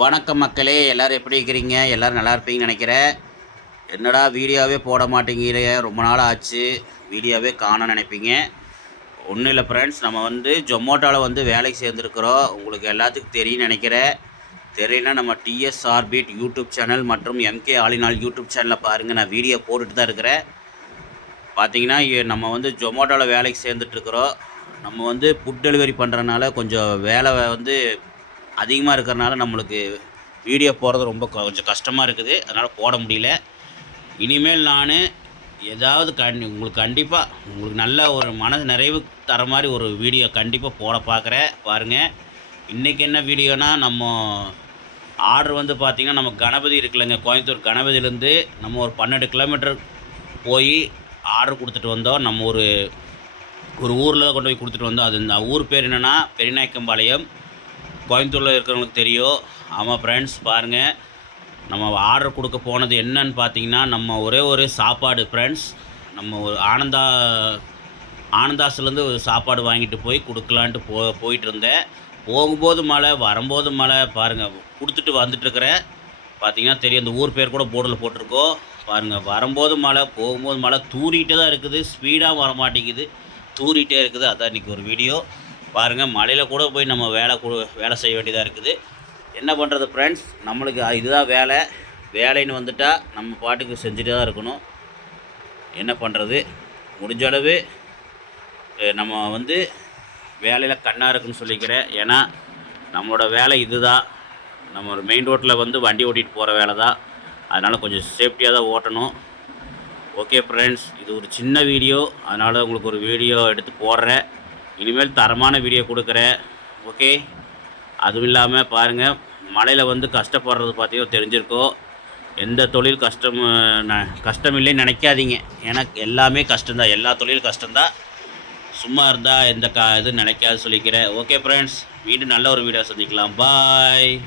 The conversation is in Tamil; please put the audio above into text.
வணக்கம் மக்களே எல்லோரும் எப்படி இருக்கிறீங்க? எல்லோரும் நல்லா இருப்பீங்கன்னு நினைக்கிறேன். என்னடா வீடியோவே போட மாட்டேங்கிறீ ரொம்ப நாள் ஆச்சு. வீடியோவே காண நினைப்பீங்க. ஒன்றும் இல்லை ஃப்ரெண்ட்ஸ் நம்ம வந்து ஜொமோட்டோவில் வந்து வேலைக்கு சேர்ந்துருக்குறோம். உங்களுக்கு எல்லாத்துக்கும் தெரியும் நினைக்கிறேன். தெரியலனா நம்ம டிஎஸ்ஆர் பீட் யூடியூப் சேனல் மற்றும் எம்கே ஆலினால் யூடியூப் சேனலில் பாருங்கள் நான் வீடியோ போட்டுட்டு தான் இருக்கிறேன். பார்த்தீங்கன்னா நம்ம வந்து ஜொமோட்டோவில் வேலைக்கு சேர்ந்துட்ருக்குறோம் நம்ம வந்து ஃபுட் டெலிவரி பண்ணுறனால கொஞ்சம் வேலை வந்து அதிகமாக இருக்கிறனால நம்மளுக்கு வீடியோ போடுறது ரொம்ப கொஞ்சம் கஷ்டமாக இருக்குது. அதனால் போட முடியல. இனிமேல் நான் ஏதாவது கண் உங்களுக்கு கண்டிப்பாக உங்களுக்கு நல்ல ஒரு மன நிறைவு தர மாதிரி ஒரு வீடியோ கண்டிப்பாக போட பார்க்குறேன் பாருங்கள் இன்றைக்கி என்ன வீடியோனா நம்ம ஆர்டர் வந்து பார்த்திங்கன்னா நம்ம கணபதி இருக்குல்லங்க கோயம்புத்தூர் கணபதியிலேருந்து நம்ம ஒரு பன்னெண்டு கிலோமீட்டர் போய் ஆர்டர் கொடுத்துட்டு வந்தோம். நம்ம ஒரு ஒரு ஊரில் கொண்டு போய் கொடுத்துட்டு வந்தோம். அது இந்த ஊர் பேர் என்னென்னா பெரியநாயக்கம்பாளையம். கோயம்புத்தூரில் இருக்கிறவங்களுக்கு தெரியும். ஆமாம் ஃப்ரெண்ட்ஸ் பாருங்கள் நம்ம ஆர்டர் கொடுக்க போனது என்னன்னு பார்த்தீங்கன்னா நம்ம ஒரே ஒரு சாப்பாடு ஃப்ரெண்ட்ஸ் நம்ம ஒரு ஆனந்தா ஆனந்தாஸ்லேருந்து ஒரு சாப்பாடு வாங்கிட்டு போய் கொடுக்கலான்ட்டு போ போயிட்டு இருந்தேன் போகும்போது மழை வரும்போது மழை பாருங்கள் கொடுத்துட்டு வந்துட்டுருக்கிறேன். பார்த்தீங்கன்னா தெரியும் அந்த ஊர் பேர் கூட போர்டில் போட்டிருக்கோம். பாருங்கள் வரும்போது மழை போகும்போது மழை தூறிட்டே தான் இருக்குது. ஸ்பீடாக வர மாட்டேங்குது தூறிட்டே இருக்குது. அதான் இன்றைக்கி ஒரு வீடியோ பாருங்கள் மழையில் கூட போய் நம்ம வேலை கூட வேலை செய்ய வேண்டியதாக இருக்குது. என்ன பண்ணுறது ஃப்ரெண்ட்ஸ் நம்மளுக்கு இதுதான் வேலை. வேலைன்னு வந்துட்டால் நம்ம பாட்டுக்கு செஞ்சுட்டு தான் இருக்கணும். என்ன பண்ணுறது முடிஞ்ச அளவு நம்ம வந்து வேலையில் கண்ணாக இருக்குன்னு சொல்லிக்கிறேன் ஏன்னா நம்மளோட வேலை இது தான் நம்ம ஒரு மெயின் ரோட்டில் வந்து வண்டி ஓட்டிகிட்டு போகிற வேலை தான் அதனால் கொஞ்சம் சேஃப்டியாக தான் ஓட்டணும். ஓகே ஃப்ரெண்ட்ஸ் இது ஒரு சின்ன வீடியோ அதனால் உங்களுக்கு ஒரு வீடியோ எடுத்து போடுறேன். இனிமேல் தரமான வீடியோ கொடுக்குறேன். ஓகே அதுவும் இல்லாமல் பாருங்கள் மழையில் வந்து கஷ்டப்படுறது பார்த்தீங்கன்னா தெரிஞ்சிருக்கோம் எந்த தொழில் கஷ்டம் ந- கஷ்டம் இல்லைன்னு நினைக்காதீங்க. ஏன்னா எல்லாமே கஷ்டம்தான். எல்லா தொழிலும் கஷ்டம்தான். சும்மா இருந்தால் எந்த கா இது நினைக்காது சொல்லிக்கிறேன். ஓகே ஃப்ரெண்ட்ஸ் மீண்டும் நல்ல ஒரு வீடியோ சந்திக்கலாம். பாய்